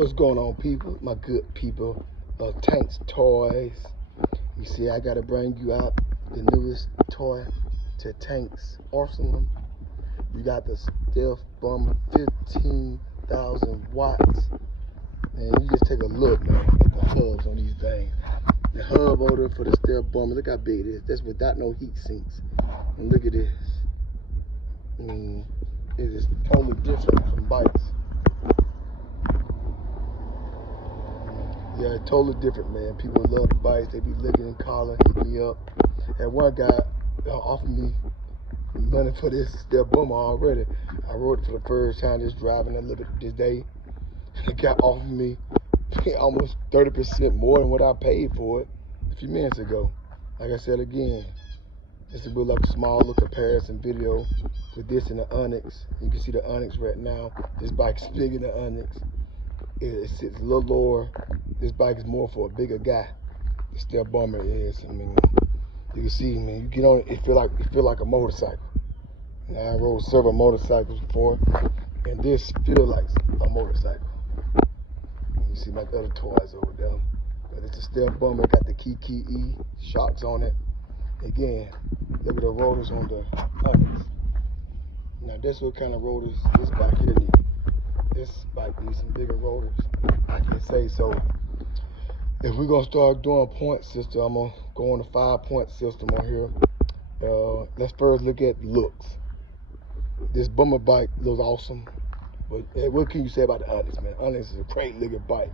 What's going on, people? My good people. Tanks Toys. You see, I gotta bring you out the newest toy to Tanks Arsenal. You got the Stealth Bomber 15,000 watts. And you just take a look, man, at the hubs on these things. The hub order for the Stealth Bomber, look how big it is. That's without no heat sinks. And look at this. It is totally different from bikes. Yeah, totally different, man. People love the bikes. They be looking and calling, hit me up. And one guy offered me money for this Stealth Bomber already. I rode it for the first time, just driving a little bit this day. The guy offered me almost 30% more than what I paid for it a few minutes ago. Like I said again, this will be like a small little comparison video with this and the Onyx. You can see the Onyx right now. This bike's bigger than the Onyx. It sits a little lower. This bike is more for a bigger guy. The Stealth Bomber is. I mean, you can see, man. You get on it, it feel like a motorcycle. Now, I rode several motorcycles before, and this feels like a motorcycle. You see my other toys over there, but it's a Stealth Bomber. Got the Kiki shocks on it. Again, look at the rotors on the Onyx. Now, this what kind of rotors this bike here needs. This bike needs some bigger rotors, I can say. So if we're gonna start doing a point system, I'm gonna go on a 5-point system on here. Let's first look at looks. This Bomber bike looks awesome, but what can you say about the Onyx, man? Onyx is a great looking bike.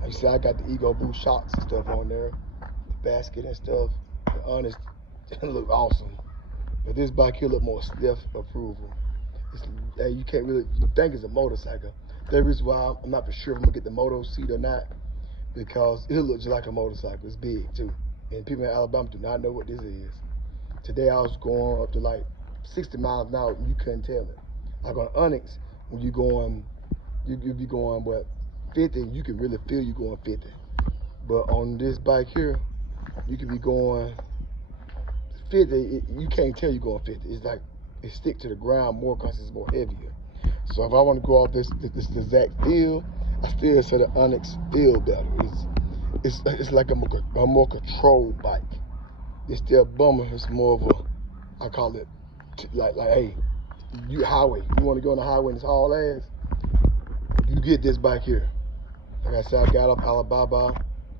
Like you see, I got the Ego Boost shocks and stuff on there, the basket and stuff. The Onyx look awesome, but this bike here look more stiff approval. You can't really, you think it's a motorcycle. The reason why I'm not for sure if I'm gonna get the moto seat or not, because it looks just like a motorcycle. It's big too, and people in Alabama do not know what this is. Today I was going up to like 60 miles an hour, and you couldn't tell it. Like on Onyx, when you going, you be going what 50, you can really feel you going 50. But on this bike here, you can be going 50. You can't tell you going 50. It's like it stick to the ground more because it's more heavier. So if I want to go off this exact feel, I still say the Onyx feel better. It's like a more controlled bike. This Stealth Bomber is more of a, I call it like hey, you highway. You want to go on the highway and it's haul ass, you get this bike here. Like I said, I got up Alabama.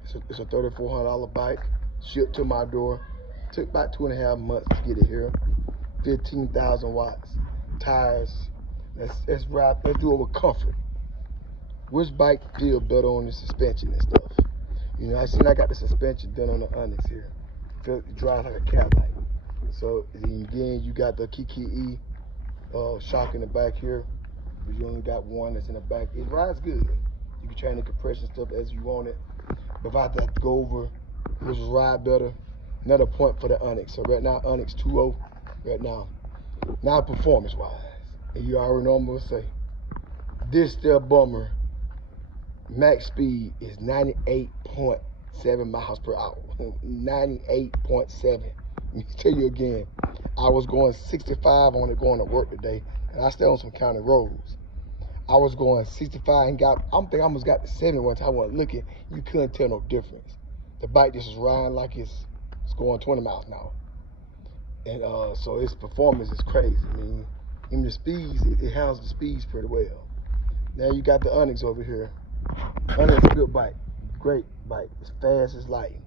It's a $3,400 bike, shipped to my door. Took about 2.5 months to get it here. 15,000 watts, tires. Let's do it with comfort. Which bike feel better on the suspension and stuff? You know, I got the suspension done on the Onyx here. It drives like a Cadillac. So again, you got the Kiki shock in the back here, but you only got one that's in the back. It rides good. You can change the compression stuff as you want it. But if I have to go over which ride better, another point for the Onyx. So right now, Onyx 2.0 right now. Now performance-wise, and you already know I'm gonna say, this Stealth Bomber max speed is 98.7 miles per hour. 98.7. Let me tell you again, I was going 65 on it going to work today, and I stay on some county roads. I was going 65 and I almost got to 70 one time. I wasn't looking, you couldn't tell no difference. The bike just is riding like it's going 20 miles an hour. And so its performance is crazy. I mean, in the speeds, it handles the speeds pretty well. Now you got the Onyx over here. Onyx is a good bike, great bike. It's fast as lightning,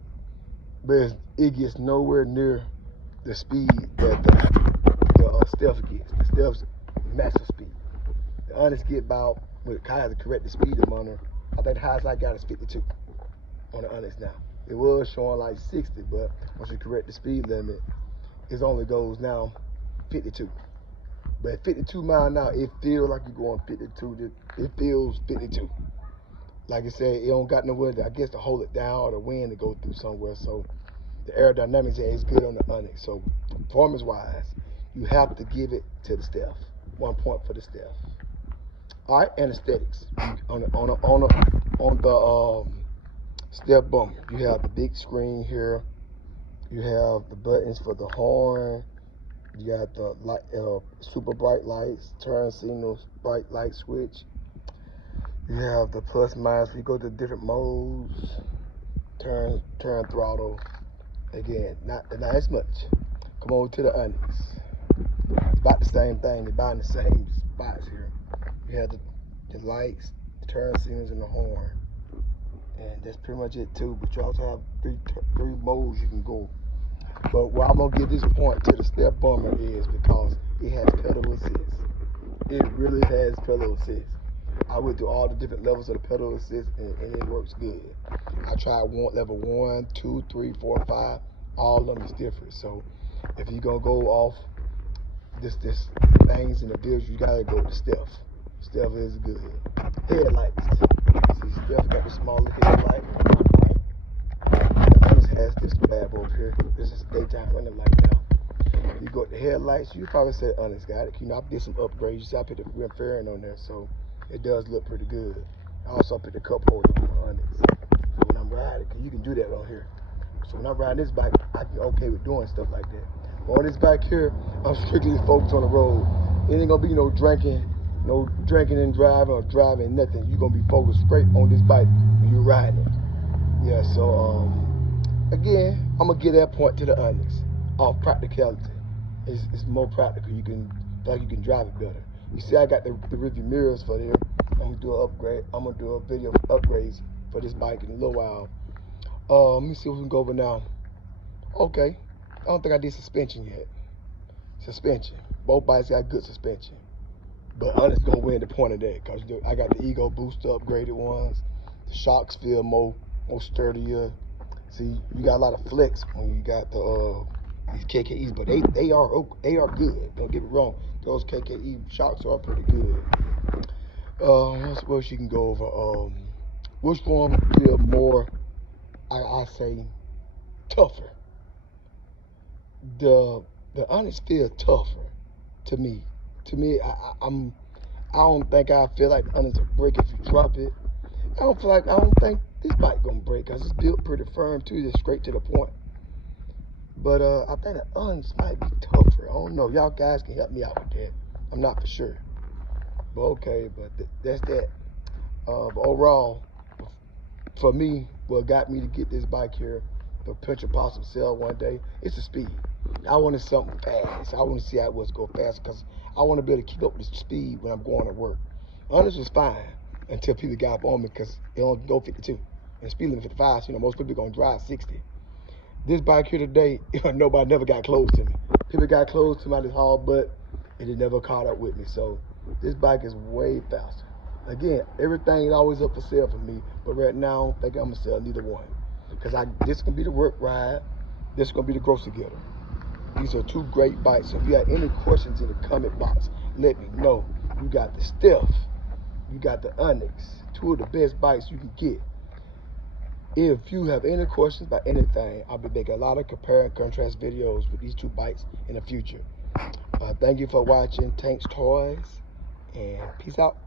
but it gets nowhere near the speed that the Stealth gets. The Stealth's massive speed. The Onyx get about, with kind of the corrected speed limiter, I think the highest I got is 52 on the Onyx now. It was showing like 60, but once you correct the speed limit, it only goes now 52. But at 52 miles an hour, it feels like you're going 52. It feels 52. Like I said, it don't got nowhere, I guess, to hold it down or the wind to go through somewhere. So the aerodynamics is good on the Onyx. So performance-wise, you have to give it to the Stealth. 1 point for the Stealth. All right, and aesthetics on the Stealth Bomber. You have the big screen here. You have the buttons for the horn. You got the super bright lights, turn signals, bright light switch. You You have the plus minus. You go to different modes. Turn throttle. Again, not as much. Come over to the Onyx. It's about the same thing. They're buying the same spots here. You have the lights, the turn signals, and the horn. And that's pretty much it too. But you also have three modes you can go. But where I'm gonna give this point to the step bummer is because it has pedal assist. It really has pedal assist. I went through all the different levels of the pedal assist and it works good. I tried level 1, 2, 3, 4, 5. All of them is different. So if you're gonna go off this things in the visuals, you gotta go to Steph. Steph is good. Headlights. See, Steph got the smaller headlight. The Onyx has this bad over here. This is daytime running light now. You go to the headlights, you probably said Onyx got it. You know, I did some upgrades. You see I put the rim fairing on there, so it does look pretty good. I also put the cup holder on the Onyx. So when I'm riding, cause you can do that on here. So when I'm riding this bike, I can be okay with doing stuff like that. But on this bike here, I'm strictly focused on the road. It ain't gonna be no drinking and driving or driving nothing. You're gonna be focused straight on this bike when you're riding it. Yeah, so again, I'm gonna give that point to the Onyx off practicality. It's more practical. You can feel like you can drive it better. You see, I got the rearview mirrors for there. I'm gonna do an upgrade. I'm gonna do a video of upgrades for this bike in a little while. Let me see what we can go over now. Okay, I don't think I did suspension yet. Suspension. Both bikes got good suspension. But Onyx gonna win the point of that because I got the Ego Booster upgraded ones. The shocks feel more sturdier. See, you got a lot of flex when you got the these KKEs, but they are good. Don't get me wrong. Those KKE shocks are pretty good. What else you can go over? Which one feel more? I say tougher. The Onyx feel tougher to me. I don't think I feel like the Onyx will break if you drop it. I don't think this bike gonna break because it's built pretty firm too, just straight to the point. But I think the Onyx might be tougher. I don't know. Y'all guys can help me out with that. I'm not for sure. But okay, but that's that. But overall, for me, what got me to get this bike here, the potential possible sale one day, it's the speed. I wanted something fast. I want to see how it was go fast because I want to be able to keep up with the speed when I'm going to work. Onyx was fine until people got up on me because they don't go 52. And speed limit 55, so, you know, most people gonna drive 60. This bike here today, nobody never got close to me. People got close to my this haul butt and it never caught up with me. So this bike is way faster. Again, everything is always up for sale for me, but right now I don't think I'm gonna sell neither one. Because this is gonna be the work ride, this is gonna be the grocery getter. These are two great bikes. So if you have any questions in the comment box, let me know. You got the Steph, you got the Onyx, two of the best bikes you can get. If you have any questions about anything, I'll be making a lot of compare and contrast videos with these two bikes in the future. Thank you for watching Tank's Toys, and peace out.